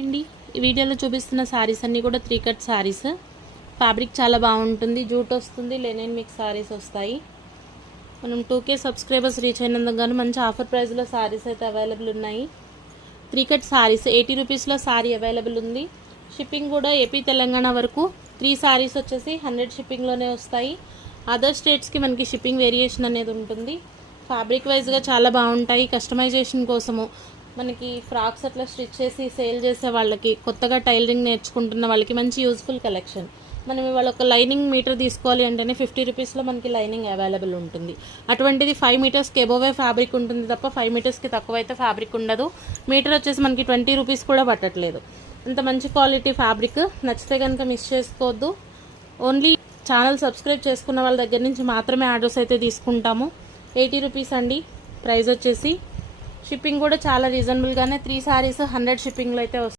అండి ఈ వీడియోలో చూపిస్తున్న సారీస్ అన్నీ కూడా 3 కట్ సారీస్. ఫ్యాబ్రిక్ చాలా బాగుంటుంది, జూట్ వస్తుంది, లెనిన్ మిక్స్ సారీస్ వస్తాయి. మనం 2K సబ్స్క్రైబర్స్ రీచ్ అయినందుకు గాను మంచి ఆఫర్ ప్రైస్లో సారీస్ అయితే అవైలబుల్ ఉన్నాయి. 3 కట్ సారీస్ 80 రూపీస్లో సారీ అవైలబుల్ ఉంది. షిప్పింగ్ కూడా ఏపీ తెలంగాణ వరకు 3 సారీస్ వచ్చేసి 100 షిప్పింగ్లోనే వస్తాయి. అదర్ స్టేట్స్కి మనకి షిప్పింగ్ వేరియేషన్ అనేది ఉంటుంది. ఫ్యాబ్రిక్ వైజ్గా చాలా బాగుంటాయి. కస్టమైజేషన్ కోసము మనకి ఫ్రాక్స్ అట్లా స్టిచ్ చేసి సేల్ చేసే వాళ్ళకి, కొత్తగా టైలరింగ్ నేర్చుకుంటున్న వాళ్ళకి మంచి యూజ్ఫుల్ కలెక్షన్. మనం ఇవాళ ఒక లైనింగ్ మీటర్ తీసుకోవాలి అంటేనే 50 రూపీస్లో మనకి లైనింగ్ అవైలబుల్ ఉంటుంది. అటువంటిది 5 మీటర్స్కి ఎబోవే ఫ్యాబ్రిక్ ఉంటుంది తప్ప 5 మీటర్స్కి తక్కువ అయితే ఫ్యాబ్రిక్ ఉండదు. మీటర్ వచ్చేసి మనకి 20 రూపీస్ కూడా పట్టట్లేదు. అంత మంచి క్వాలిటీ ఫ్యాబ్రిక్. నచ్చితే కనుక మిస్ చేసుకోవద్దు. ఓన్లీ ఛానల్ సబ్స్క్రైబ్ చేసుకున్న వాళ్ళ దగ్గర నుంచి మాత్రమే ఆర్డర్స్ అయితే తీసుకుంటాము. 80 రూపీస్ అండి ప్రైస్ వచ్చేసి. షిప్పింగ్ కూడా చాలా రీజనబుల్గానే 3 సారీస్ 100 షిప్పింగ్లో అయితే వస్తుంది.